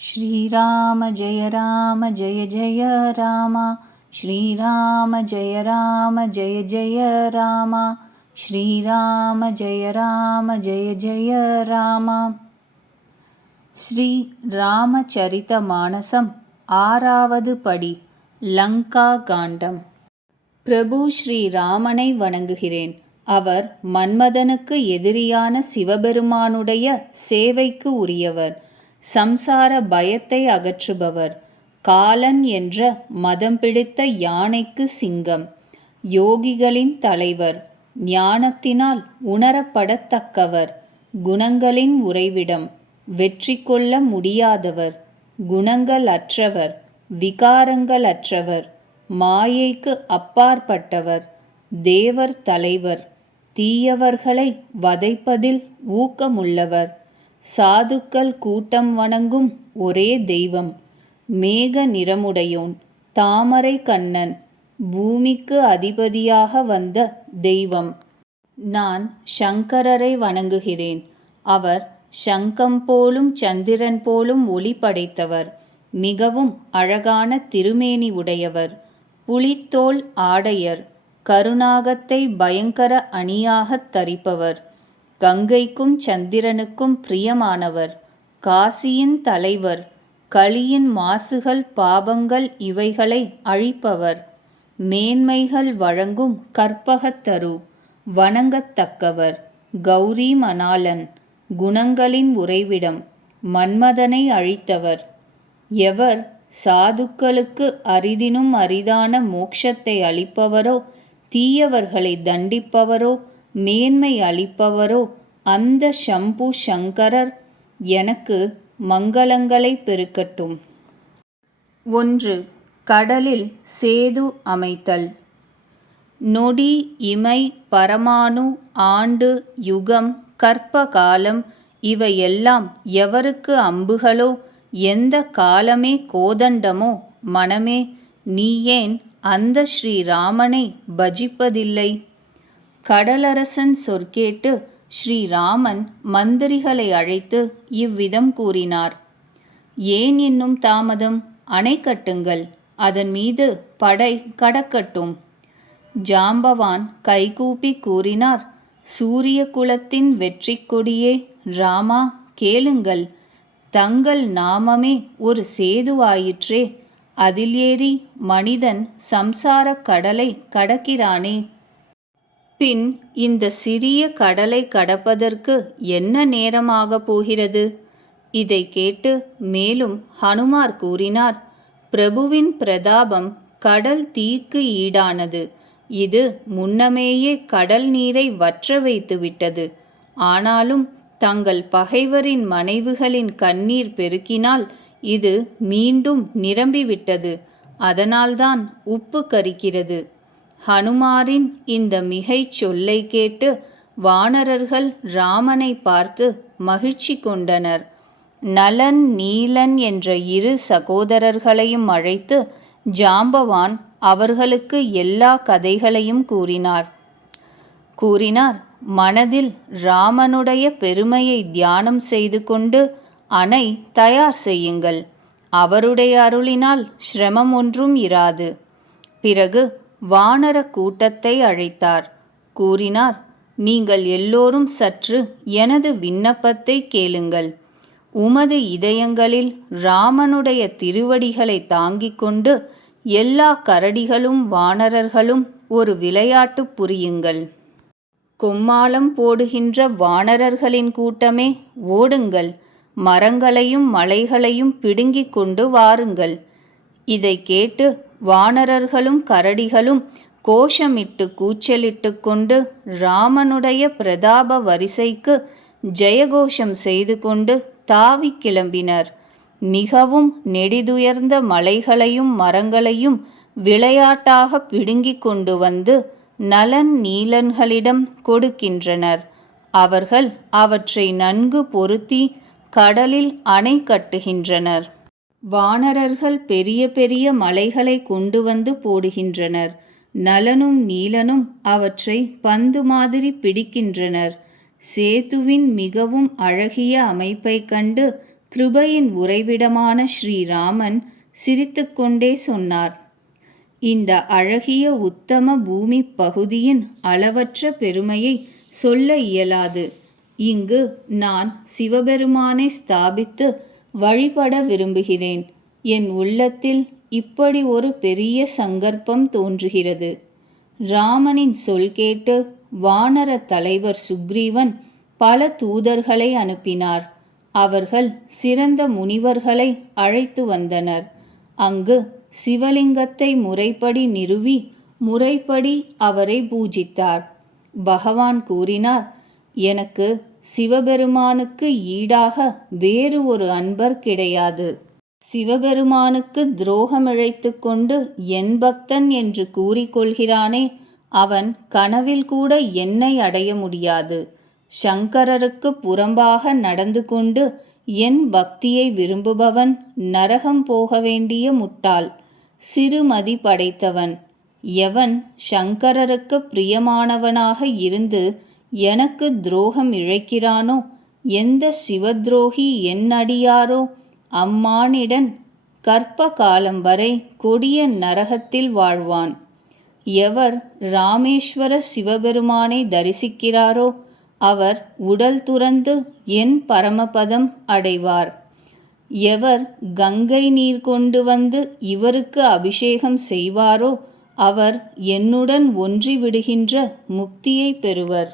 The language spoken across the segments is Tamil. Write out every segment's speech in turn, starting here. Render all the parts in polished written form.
श्रीराम जय जय राम। श्रीराम जय जय राम। श्रीराम जय जय राम। ஸ்ரீ ராமச்சரிதமானசம் ஆறாவது படி லங்கா காண்டம். பிரபு ஸ்ரீ ராமனை வணங்குகிறேன். அவர் மன்மதனுக்கு எதிரியான சிவபெருமானுடைய சேவைக்கு உரியவர். சம்சார பயத்தை அகற்றுபவர். காலன் என்ற மதம் பிடித்த யானைக்கு சிங்கம். யோகிகளின் தலைவர். ஞானத்தினால் உணரப்படத்தக்கவர். குணங்களின் உறைவிடம். வெற்றி கொள்ள முடியாதவர். குணங்கள் அற்றவர். விகாரங்கள் அற்றவர். மாயைக்கு அப்பாற்பட்டவர். தேவர் தலைவர். தீயவர்களை வதைப்பதில் ஊக்கமுள்ளவர். சாதுக்கள் கூட்டம் வணங்கும் ஒரே தெய்வம். மேக நிறமுடையோன். தாமரை கண்ணன். பூமிக்கு அதிபதியாக வந்த தெய்வம். நான் சங்கரரை வணங்குகிறேன். அவர் சங்கம் போலும் சந்திரன் போலும் ஒளி படைத்தவர். மிகவும் அழகான திருமேனி உடையவர். புலித்தோல் ஆடையர். கருநாகத்தை பயங்கர அணியாகத் தரிப்பவர். கங்கைக்கும் சந்திரனுக்கும் பிரியமானவர். காசியின் தலைவர். கலியின் மாசுகள் பாபங்கள் இவைகளை அழிப்பவர். மேன்மைகள் வழங்கும் கற்பகத்தரு. வணங்கத்தக்கவர். கௌரி மணாளன். குணங்களின் உறைவிடம். மன்மதனை அழித்தவர். எவர் சாதுக்களுக்கு அரிதினும் அரிதான மோட்சத்தை அளிப்பவரோ, தீயவர்களை தண்டிப்பவரோ, மேன்மை அளிப்பவரோ அந்த சம்பு சங்கரர் எனக்கு மங்களங்களை பெருக்கட்டும். 1. கடலில் சேது அமைத்தல். நொடி இமை பரமாணு ஆண்டு யுகம் கற்ப காலம் இவையெல்லாம் எவருக்கு அம்புகளோ, எந்த காலமே கோதண்டமோ, மனமே நீ ஏன் அந்த ஸ்ரீராமனை பஜிப்பதில்லை? கடலரசன் சொற்கேட்டு ஸ்ரீராமன் மந்திரிகளை அழைத்து இவ்விதம் கூறினார். ஏன் இன்னும் தாமதம்? அணை கட்டுங்கள். அதன் மீது படை கடக்கட்டும். ஜாம்பவான் கைகூப்பி கூறினார். சூரிய குலத்தின் வெற்றி கொடியே ராமா, கேளுங்கள். தங்கள் நாமமே ஒரு சேதுவாயிற்றே. அதில் ஏறி மனிதன் சம்சார கடலை கடக்கிறானே. பின் இந்த சிறிய கடலை கடப்பதற்கு என்ன நேரமாகப் போகிறது? இதை கேட்டு மேலும் ஹனுமார் கூறினார். பிரபுவின் பிரதாபம் கடல் தீக்கு ஈடானது. இது முன்னமேயே கடல் நீரை வற்ற வைத்து விட்டது. ஆனாலும் தங்கள் பகைவரின் மனைவிகளின் கண்ணீர் பெருக்கினால் இது மீண்டும் நிரம்பிவிட்டது. அதனால்தான் உப்பு கரிக்கிறது. ஹனுமாரின் இந்த மிகைச் சொல்லை கேட்டு வானரர்கள் ராமனை பார்த்து மகிழ்ச்சி கொண்டனர். நலன் நீலன் என்ற இரு சகோதரர்களையும் அழைத்து ஜாம்பவான் அவர்களுக்கு எல்லா கதைகளையும் கூறினார். மனதில் ராமனுடைய பெருமையை தியானம் செய்து கொண்டு அணை தயார் செய்யுங்கள். அவருடைய அருளினால் சிரமம் ஒன்றும் இராது. பிறகு வானர கூட்டத்தை அழைத்தார். கூறினார், நீங்கள் எல்லோரும் சற்று எனது விண்ணப்பத்தை கேளுங்கள். உமது இதயங்களில் ராமனுடைய திருவடிகளை தாங்கிக் கொண்டு எல்லா கரடிகளும் வானரர்களும் ஒரு விளையாட்டு புரியுங்கள். கொம்மாளம் போடுகின்ற வானரர்களின் கூட்டமே ஓடுங்கள். மரங்களையும் மலைகளையும் பிடுங்கிக் கொண்டு வாருங்கள். இதை கேட்டு வானரர்களும் கரடிகளும் கோஷமிட்டு கூச்சலிட்டு கொண்டு ராமனுடைய பிரதாப வரிசைக்கு ஜெயகோஷம் செய்து கொண்டு தாவி கிளம்பினர். மிகவும் நெடிதுயர்ந்த மலைகளையும் மரங்களையும் விளையாட்டாக பிடுங்கிக் கொண்டு வந்து நலன் நீலன்களிடம் கொடுக்கின்றனர். அவர்கள் அவற்றை நன்கு பொருத்தி கடலில் அணை கட்டுகின்றனர். வானரர்கள் பெரிய பெரிய மலைகளை கொண்டு வந்து போடுகின்றனர். நலனும் நீலனும் அவற்றை பந்து மாதிரி பிடிக்கின்றனர். சேதுவின் மிகவும் அழகிய அமைப்பை கண்டு கிருபையின் உறைவிடமான ஸ்ரீராமன் சிரித்துக்கொண்டே சொன்னார். இந்த அழகிய உத்தம பூமி பகுதியின் அளவற்ற பெருமையை சொல்ல இயலாது. இங்கு நான் சிவபெருமானை ஸ்தாபித்து வழிபட விரும்புகிறேன். என் உள்ளத்தில் இப்படி ஒரு பெரிய சங்கற்பம் தோன்றுகிறது. ராமனின் சொல் கேட்டு வானர தலைவர் சுக்ரீவன் பல தூதர்களை அனுப்பினார். அவர்கள் சிறந்த முனிவர்களை அழைத்து வந்தனர். அங்கு சிவலிங்கத்தை முறைப்படி நிறுவி முறைப்படி அவரை பூஜித்தார். பகவான் கூறினார், எனக்கு சிவபெருமானுக்கு ஈடாக வேறு ஒரு அன்பர் கிடையாது. சிவபெருமானுக்கு துரோகமிழைத்து கொண்டு என் பக்தன் என்று கூறிக்கொள்கிறானே, அவன் கனவில் கூட என்னை அடைய முடியாது. சங்கரருக்கு புறம்பாக நடந்து கொண்டு என் பக்தியை விரும்புபவன் நரகம் போக வேண்டிய முட்டாள், சிறுமதி படைத்தவன். எவன் சங்கரருக்கு பிரியமானவனாக இருந்து எனக்கு துரோகம் இழைக்கிறானோ, எந்த சிவத்ரோகி என் அடியாரோ, அம்மானிடன் கற்ப காலம் வரை கொடிய நரகத்தில் வாழ்வான். எவர் ராமேஸ்வர சிவபெருமானை தரிசிக்கிறாரோ அவர் உடல் துறந்து என் பரமபதம் அடைவார். எவர் கங்கை நீர் கொண்டு வந்து இவருக்கு அபிஷேகம் செய்வாரோ அவர் என்னுடன் ஒன்றி விடுகின்ற முக்தியை பெறுவர்.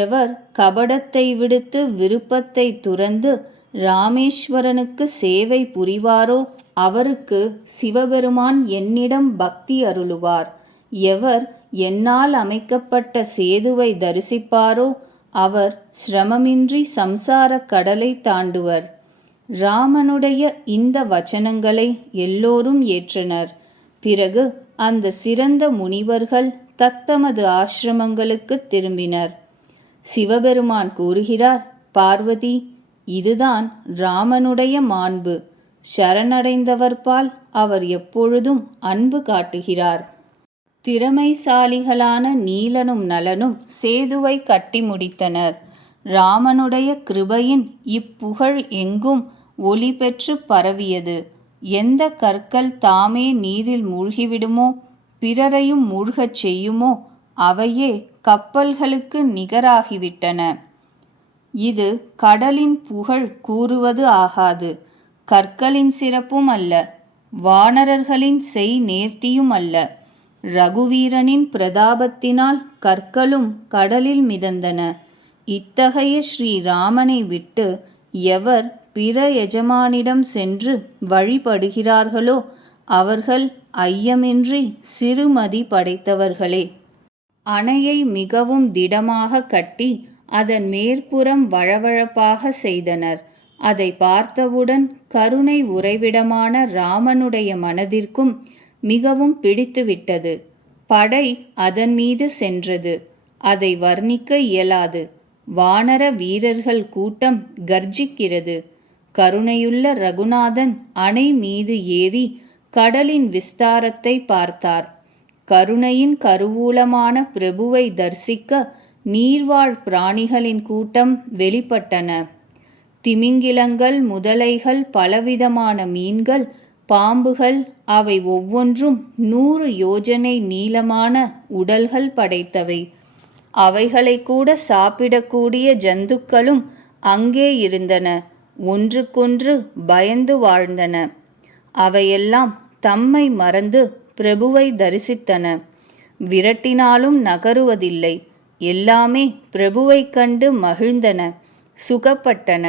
எவர் கபடத்தை விடுத்து விருப்பத்தை துறந்து ராமேஸ்வரனுக்கு சேவை புரிவாரோ அவருக்கு சிவபெருமான் என்னிடம் பக்தி அருளுவார். எவர் என்னால் அமைக்கப்பட்ட சேதுவை தரிசிப்பாரோ அவர் சிரமமின்றி சம்சார கடலை தாண்டுவர். ராமனுடைய இந்த வச்சனங்களை எல்லோரும் ஏற்றனர். பிறகு அந்த சிறந்த முனிவர்கள் தத்தமது ஆசிரமங்களுக்கு திரும்பினர். சிவபெருமான் கூறுகிறார், பார்வதி, இதுதான் ராமனுடைய மாண்பு. சரணடைந்தவர்பால் அவர் எப்பொழுதும் அன்பு காட்டுகிறார். திறமைசாலிகளான நீலனும் நலனும் சேதுவை கட்டி முடித்தனர். ராமனுடைய கிருபையின் இப்புகழ் எங்கும் ஒளி பெற்று பரவியது. எந்த கற்கள் தாமே நீரில் மூழ்கிவிடுமோ, பிறரையும் மூழ்கச் செய்யுமோ, அவையே கப்பல்களுக்கு நிகராகிவிட்டன. இது கடலின் புகழ் கூறுவது ஆகாது. கற்களின் சிறப்பும் அல்ல, வானரர்களின் செய் நேர்த்தியும் அல்ல. ரகுவீரனின் பிரதாபத்தினால் கற்களும் கடலில் மிதந்தன. இத்தகைய ஸ்ரீராமனை விட்டு எவர் பிற எஜமானிடம் சென்று வழிபடுகிறார்களோ அவர்கள் ஐயமின்றி சிறுமதி படைத்தவர்களே. அணையை மிகவும் திடமாக கட்டி அதன் மேற்புறம் வழவழப்பாக செய்தனர். அதை பார்த்தவுடன் கருணை உறைவிடமான ராமனுடைய மனதிற்கும் மிகவும் பிடித்துவிட்டது. படை அதன் மீது சென்றது. அதை வர்ணிக்க இயலாது. வானர வீரர்கள் கூட்டம் கர்ஜிக்கிறது. கருணையுள்ள ரகுநாதன் அணை மீது ஏறி கடலின் விஸ்தாரத்தை பார்த்தார். கருணையின் கருவூலமான பிரபுவை தரிசிக்க நீர்வாழ் பிராணிகளின் கூட்டம் வெளிப்பட்டன. திமிங்கிலங்கள், முதலைகள், பலவிதமான மீன்கள், பாம்புகள், அவை ஒவ்வொன்றும் 100 யோஜனை நீளமான உடல்கள் படைத்தவை. அவைகளை கூட சாப்பிடக்கூடிய ஜந்துக்களும் அங்கே இருந்தன. ஒன்றுக்கொன்று பயந்து வாழ்ந்தன. அவையெல்லாம் தம்மை மறந்து பிரபுவை தரிசித்தன. விரட்டினாலும் நகருவதில்லை. எல்லாமே பிரபுவை கண்டு மகிழ்ந்தன, சுகப்பட்டன.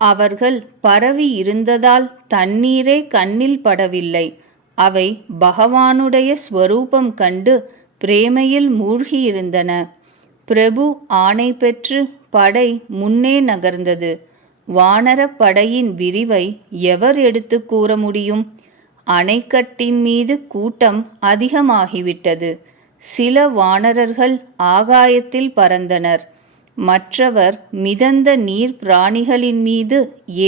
அவர்கள் பரவி இருந்ததால் தண்ணீரே கண்ணில் படவில்லை. அவை பகவானுடைய ஸ்வரூபம் கண்டு பிரேமையில் மூழ்கியிருந்தன. பிரபு ஆணை பெற்று படை முன்னே நகர்ந்தது. வானர படையின் விரிவை எவர் எடுத்து கூற முடியும்? அணைக்கட்டின் மீது கூட்டம் அதிகமாகிவிட்டது. சில வானரர்கள் ஆகாயத்தில் பறந்தனர். மற்றவர் மிதந்த நீர் பிராணிகளின் மீது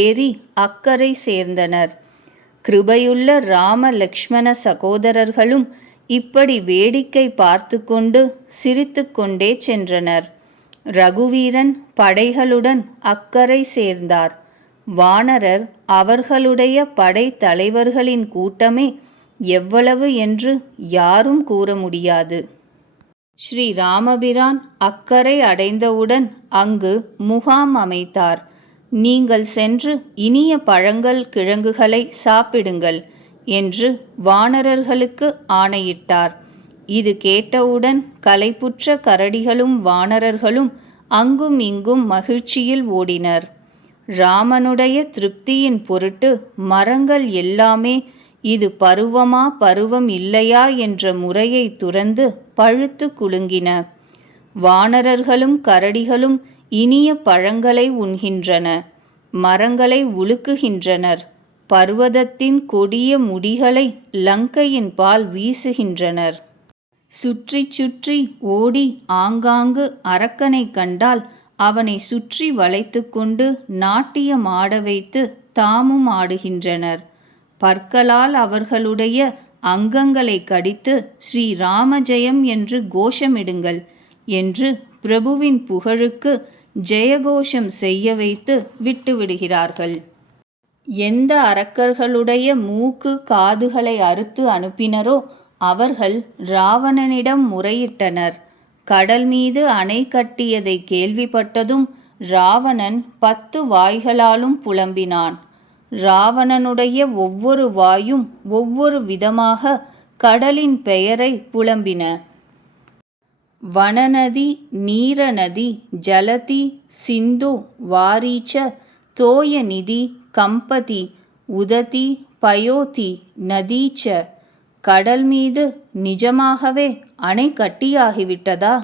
ஏறி அக்கறை சேர்ந்தனர். கிருபையுள்ள ராம லக்ஷ்மண சகோதரர்களும் இப்படி வேடிக்கை பார்த்து கொண்டு சிரித்து கொண்டே சென்றனர். ரகுவீரன் படைகளுடன் அக்கறை சேர்ந்தார். வானரர் அவர்களுடைய படைத்தலைவர்களின் கூட்டமே எவ்வளவு என்று யாரும் கூற முடியாது. ஸ்ரீ ராமபிரான் அக்கரை அடைந்தவுடன் அங்கு முகாம் அமைத்தார். நீங்கள் சென்று இனிய பழங்கள் கிழங்குகளை சாப்பிடுங்கள் என்று வானரர்களுக்கு ஆணையிட்டார். இது கேட்டவுடன் களைப்புற்ற கரடிகளும் வானரர்களும் அங்கும் இங்கும் மகிழ்ச்சியில் ஓடினர். ராமனுடைய திருப்தியின் பொருட்டு மரங்கள் எல்லாமே இது பருவமா பருவம் இல்லையா என்ற முறையை துறந்து பழுத்து குலுங்கின. வானரர்களும் கரடிகளும் இனிய பழங்களை உண்கின்றன, மரங்களை உலுக்குகின்றனர், பர்வதத்தின் கொடிய முடிகளை லங்கையின் பால் வீசுகின்றனர். சுற்றி சுற்றி ஓடி ஆங்காங்கு அரக்கனை கண்டால் அவனை சுற்றி வளைத்து கொண்டு நாட்டியம் ஆட வைத்து தாமும் ஆடுகின்றனர். பற்களால் அவர்களுடைய அங்கங்களை கடித்து ஸ்ரீ ராமஜெயம் என்று கோஷமிடுங்கள் என்று பிரபுவின் புகழுக்கு ஜெயகோஷம் செய்ய வைத்து விட்டுவிடுகிறார்கள். எந்த அரக்கர்களுடைய மூக்கு காதுகளை அறுத்து அனுப்பினரோ அவர்கள் ராவணனிடம் முறையிட்டனர். கடல் மீது அணை கட்டியதை கேள்விப்பட்டதும் ராவணன் 10 வாய்களாலும் புலம்பினான். ராவணனுடைய ஒவ்வொரு வாயும் ஒவ்வொரு விதமாக கடலின் பெயரை புலம்பின. வனநதி, நீரநதி, ஜலதி, சிந்து, வாரீச்ச, தோயநிதி, கம்பதி, உததி, பயோதி, நதீச்ச. கடல் மீது நிஜமாகவே அணை கட்டியாகிவிட்டதா